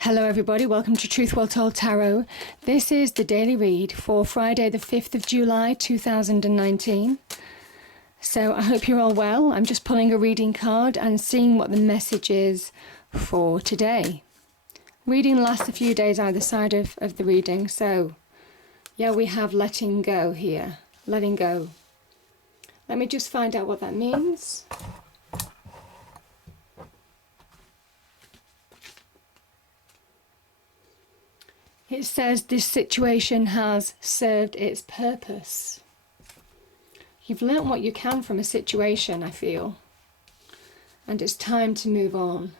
Hello everybody, welcome to Truth Well Told Tarot. This is the daily read for Friday the 5th of July 2019. So I hope you're all well. I'm just pulling a reading card and seeing what the message is for today. Reading lasts a few days either side of the reading, so yeah, we have letting go here. Letting go. Let me just find out what that means. It says this situation has served its purpose. You've learnt what you can from a situation, I feel. And it's time to move on.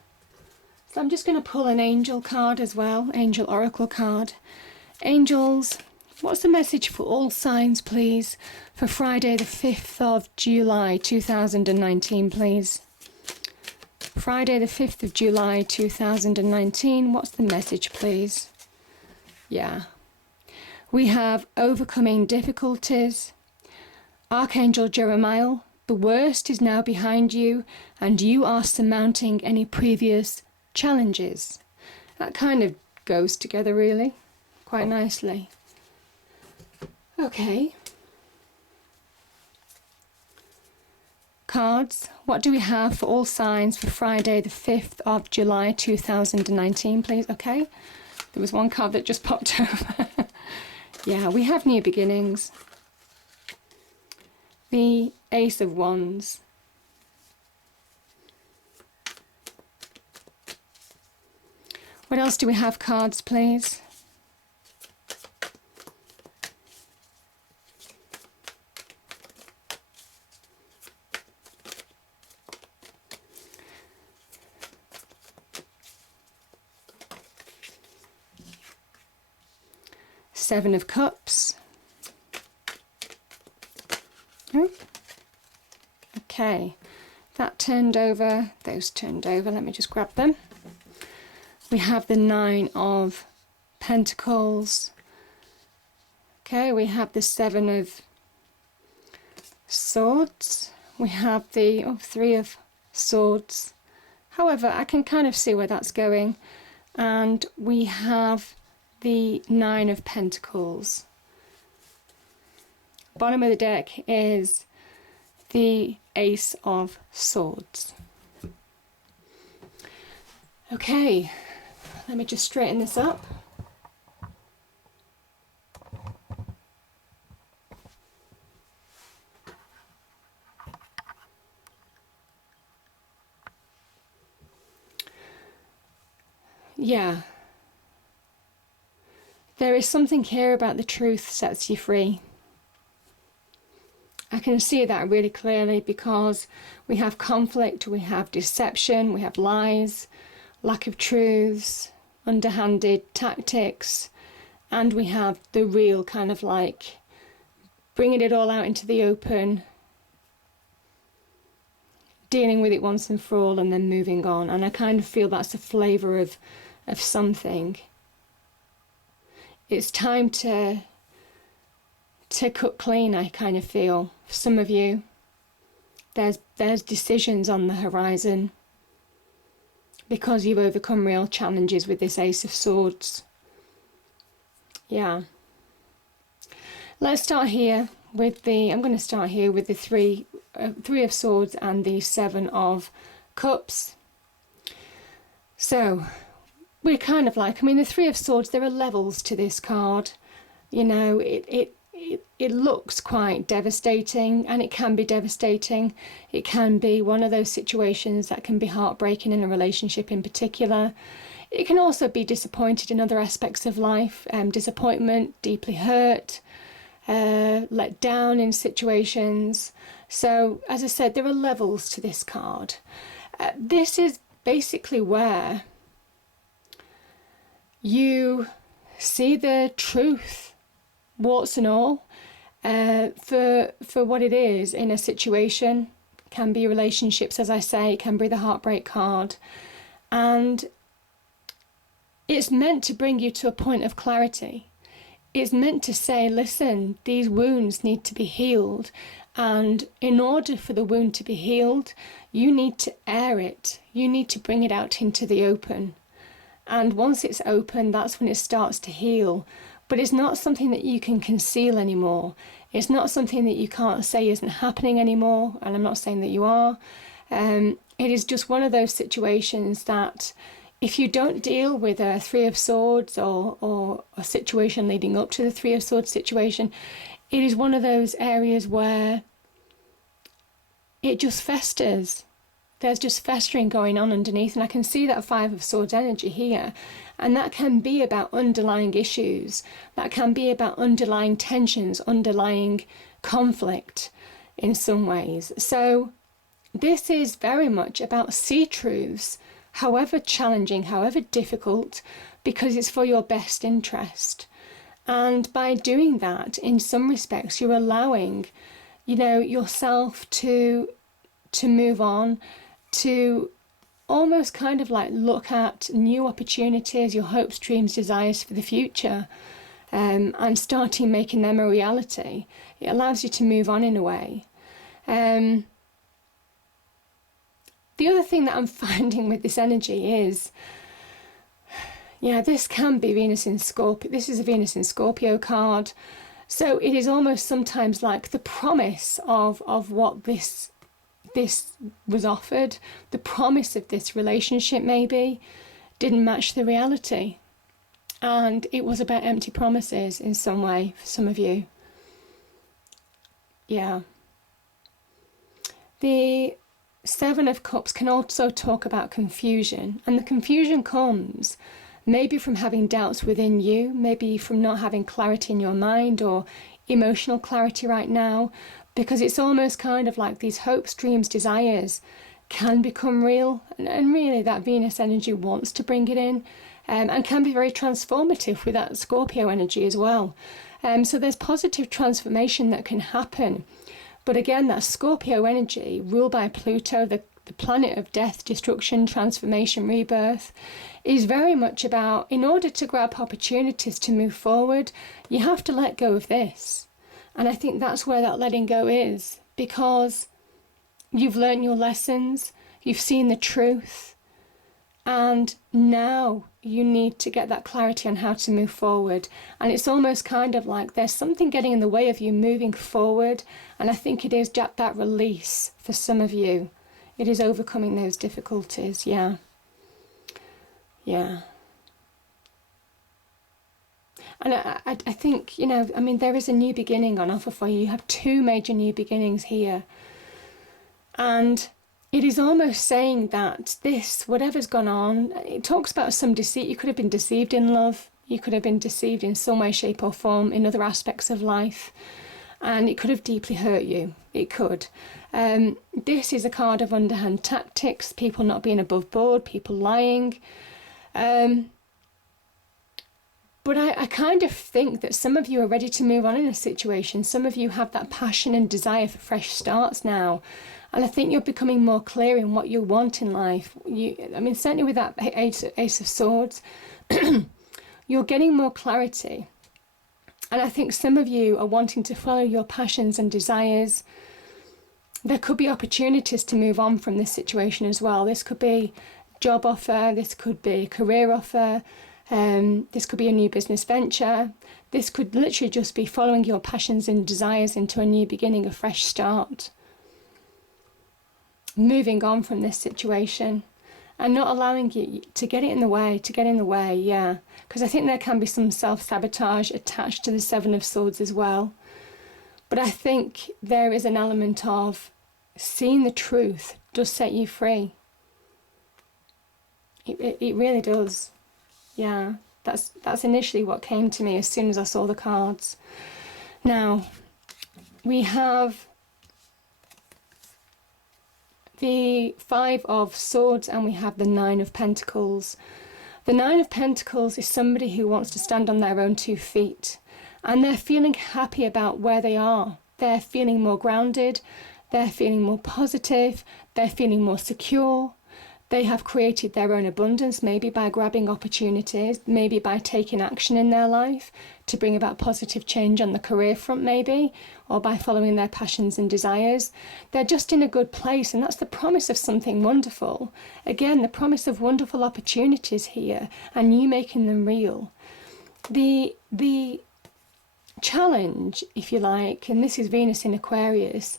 So I'm just going to pull an angel card as well, angel oracle card. Angels, what's the message for all signs, please, for Friday the 5th of July 2019, please? Friday the 5th of July 2019, what's the message, please? Yeah. We have overcoming difficulties. Archangel Jeremiah, the worst is now behind you and you are surmounting any previous challenges. That kind of goes together really, quite nicely. Okay. Cards, what do we have for all signs for Friday the 5th of July 2019, please? Okay. There was one card that just popped over. Yeah, we have new beginnings. The Ace of Wands. What else do we have cards, please? Seven of Cups. Oh. Okay, that turned over, those turned over, let me just grab them. We have the Nine of Pentacles. Okay, we have the Seven of Swords. We have the Three of Swords. However, I can kind of see where that's going. And we have the Nine of Pentacles. Bottom of the deck is the Ace of Swords. Okay, let me just straighten this up. Yeah. There is something here about the truth sets you free. I can see that really clearly because we have conflict, we have deception, we have lies, lack of truths, underhanded tactics, and we have the real kind of like bringing it all out into the open, dealing with it once and for all and then moving on. And I kind of feel that's a flavour of something. It's time to cut clean, I kind of feel. For some of you, there's decisions on the horizon because you've overcome real challenges with this Ace of Swords. Yeah. Let's start here with the, I'm going to start here with the Three of Swords and the Seven of Cups. So, we're kind of like, I mean, the Three of Swords, there are levels to this card. You know, it looks quite devastating, and it can be devastating. It can be one of those situations that can be heartbreaking in a relationship in particular. It can also be disappointed in other aspects of life, disappointment, deeply hurt, let down in situations. So, as I said, there are levels to this card. This is basically where you see the truth, warts and all, for what it is in a situation. It can be relationships, as I say, it can be the heartbreak card. And it's meant to bring you to a point of clarity. It's meant to say, listen, these wounds need to be healed. And in order for the wound to be healed, you need to air it. You need to bring it out into the open. And once it's open, that's when it starts to heal. But it's not something that you can conceal anymore. It's not something that you can't say isn't happening anymore. And I'm not saying that you are. It is just one of those situations that if you don't deal with a Three of Swords or a situation leading up to the Three of Swords situation, it is one of those areas where it just festers. There's just festering going on underneath, and I can see that Five of Swords energy here, and that can be about underlying issues, that can be about underlying tensions, underlying conflict in some ways. So this is very much about see truths, however challenging, however difficult, because it's for your best interest. And by doing that, in some respects, you're allowing, yourself to move on, to almost kind of like look at new opportunities, your hopes, dreams, desires for the future, and starting making them a reality. It allows you to move on in a way. The other thing that I'm finding with this energy is, this can be Venus in Scorpio. This is a Venus in Scorpio card. So it is almost sometimes like the promise of what this was offered, the promise of this relationship maybe didn't match the reality. And it was about empty promises in some way for some of you. Yeah. The Seven of Cups can also talk about confusion. And the confusion comes maybe from having doubts within you, maybe from not having clarity in your mind or emotional clarity right now, because it's almost kind of like these hopes, dreams, desires can become real. And really that Venus energy wants to bring it in, and can be very transformative with that Scorpio energy as well. So there's positive transformation that can happen. But again, that Scorpio energy, ruled by Pluto, the planet of death, destruction, transformation, rebirth, is very much about, in order to grab opportunities to move forward, you have to let go of this. And I think that's where that letting go is, because you've learned your lessons, you've seen the truth, and now you need to get that clarity on how to move forward. And it's almost kind of like there's something getting in the way of you moving forward, and I think it is that release for some of you. It is overcoming those difficulties, yeah. And I think, there is a new beginning on offer for you. You have two major new beginnings here. And it is almost saying that this, whatever's gone on, it talks about some deceit. You could have been deceived in love. You could have been deceived in some way, shape or form in other aspects of life. And it could have deeply hurt you. It could. This is a card of underhand tactics, people not being above board, people lying. But I kind of think that some of you are ready to move on in a situation. Some of you have that passion and desire for fresh starts now. And I think you're becoming more clear in what you want in life. Certainly with that Ace of Swords, you're getting more clarity. And I think some of you are wanting to follow your passions and desires. There could be opportunities to move on from this situation as well. This could be a job offer, this could be a career offer, this could be a new business venture. This could literally just be following your passions and desires into a new beginning, a fresh start. Moving on from this situation and not allowing you to get in the way, yeah. Because I think there can be some self-sabotage attached to the Seven of Swords as well. But I think there is an element of seeing the truth does set you free. It really does. Yeah, that's initially what came to me as soon as I saw the cards. Now, we have the Five of Swords and we have the Nine of Pentacles. The Nine of Pentacles is somebody who wants to stand on their own 2 feet, and they're feeling happy about where they are. They're feeling more grounded, they're feeling more positive, they're feeling more secure, They have created their own abundance, maybe by grabbing opportunities, maybe by taking action in their life to bring about positive change on the career front, maybe, or by following their passions and desires. They're just in a good place, and that's the promise of something wonderful. Again, the promise of wonderful opportunities here, and you making them real. The challenge, if you like, and this is Venus in Aquarius,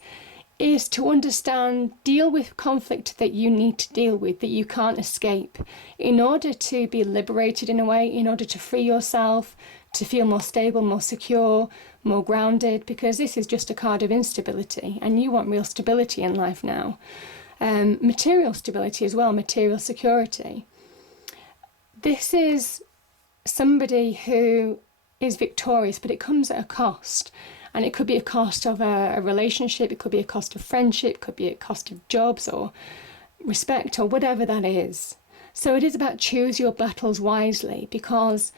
is to understand, deal with conflict that you need to deal with, that you can't escape, in order to be liberated in a way, in order to free yourself, to feel more stable, more secure, more grounded, because this is just a card of instability, and you want real stability in life now. Material stability as well, material security. This is somebody who is victorious, but it comes at a cost. And it could be a cost of a relationship, it could be a cost of friendship, it could be a cost of jobs or respect or whatever that is. So it is about choose your battles wisely, because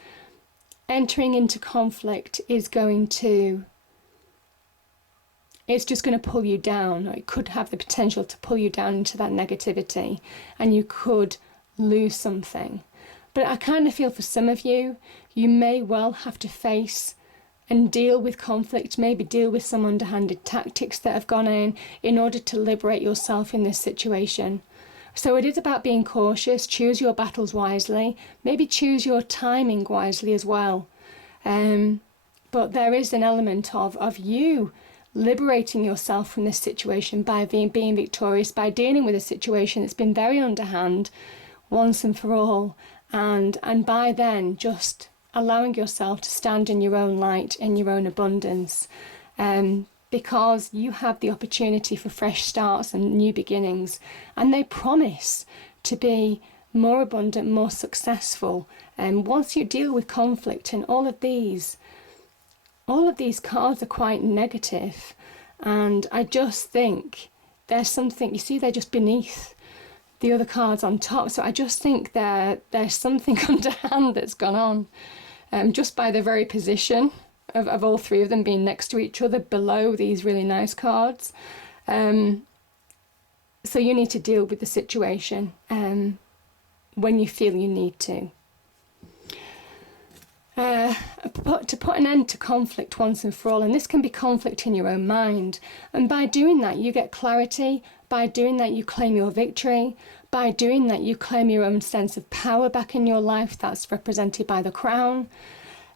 entering into conflict is it's just going to pull you down, or it could have the potential to pull you down into that negativity, and you could lose something. But I kind of feel for some of you, you may well have to face and deal with conflict, maybe deal with some underhanded tactics that have gone in order to liberate yourself in this situation. So it is about being cautious, choose your battles wisely, maybe choose your timing wisely as well. But there is an element of you liberating yourself from this situation by being victorious, by dealing with a situation that's been very underhand once and for all, and by then just allowing yourself to stand in your own light, in your own abundance, because you have the opportunity for fresh starts and new beginnings, and they promise to be more abundant, more successful. And once you deal with conflict, and all of these cards are quite negative, and I just think there's something, you see, they're just beneath the other cards on top. So I just think there's something underhand that's gone on. Just by the very position of all three of them being next to each other below these really nice cards. So you need to deal with the situation when you feel you need to. To put an end to conflict once and for all, and this can be conflict in your own mind. And by doing that, you get clarity. By doing that, you claim your victory. By doing that, you claim your own sense of power back in your life. That's represented by the crown.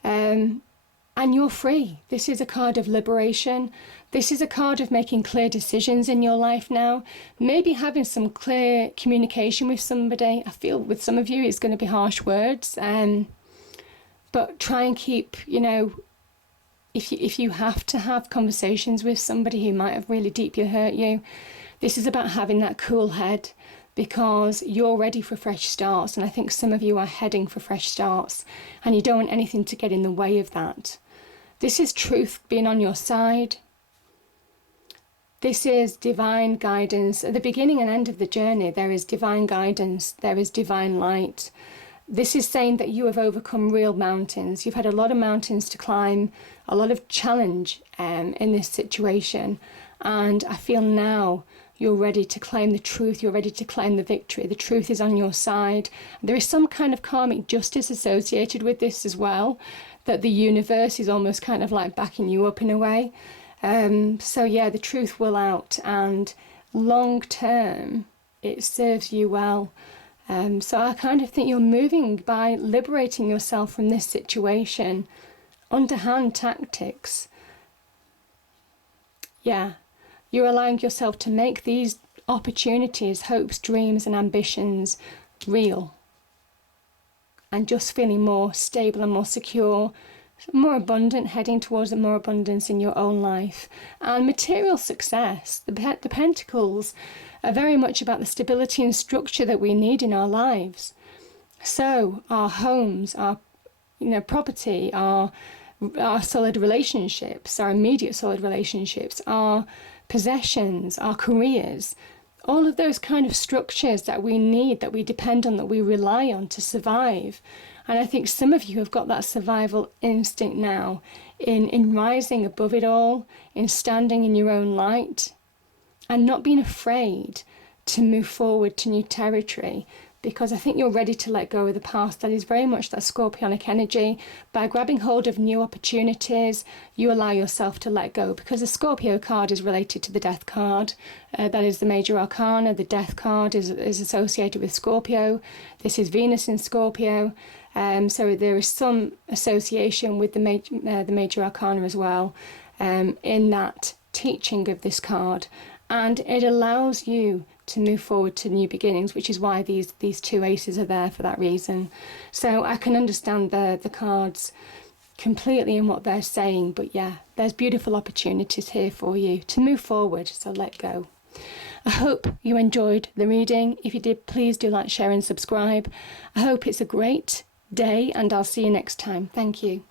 And you're free. This is a card of liberation. This is a card of making clear decisions in your life now. Maybe having some clear communication with somebody. I feel with some of you it's going to be harsh words. But try and keep, if you have to have conversations with somebody who might have really deeply hurt you, this is about having that cool head, because you're ready for fresh starts. And I think some of you are heading for fresh starts, and you don't want anything to get in the way of that. This is truth being on your side. This is divine guidance. At the beginning and end of the journey, there is divine guidance. There is divine light. This is saying that you have overcome real mountains. You've had a lot of mountains to climb, a lot of challenge in this situation. And I feel now you're ready to claim the truth. You're ready to claim the victory. The truth is on your side. There is some kind of karmic justice associated with this as well, that the universe is almost kind of like backing you up in a way. So yeah, the truth will out, and long term, it serves you well. So I kind of think you're moving by liberating yourself from this situation. Underhand tactics. Yeah. You're allowing yourself to make these opportunities, hopes, dreams and ambitions real. And just feeling more stable and more secure, more abundant, heading towards more abundance in your own life. And material success, the Pentacles are very much about the stability and structure that we need in our lives. So our homes, our property, our solid relationships, our immediate solid relationships, our possessions, our careers, all of those kind of structures that we need, that we depend on, that we rely on to survive. And I think some of you have got that survival instinct now in rising above it all, in standing in your own light, and not being afraid to move forward to new territory, because I think you're ready to let go of the past. That is very much that Scorpionic energy. By grabbing hold of new opportunities, you allow yourself to let go, because the Scorpio card is related to the Death card. That is the major arcana. The Death card is associated with Scorpio. This is Venus in Scorpio. So there is some association with the major arcana as well, in that teaching of this card. And it allows you to move forward to new beginnings, which is why these two aces are there for that reason. So I can understand the cards completely in what they're saying, but yeah, there's beautiful opportunities here for you to move forward, so let go. I hope you enjoyed the reading. If you did, please do like, share and subscribe. I hope it's a great day, and I'll see you next time. Thank you.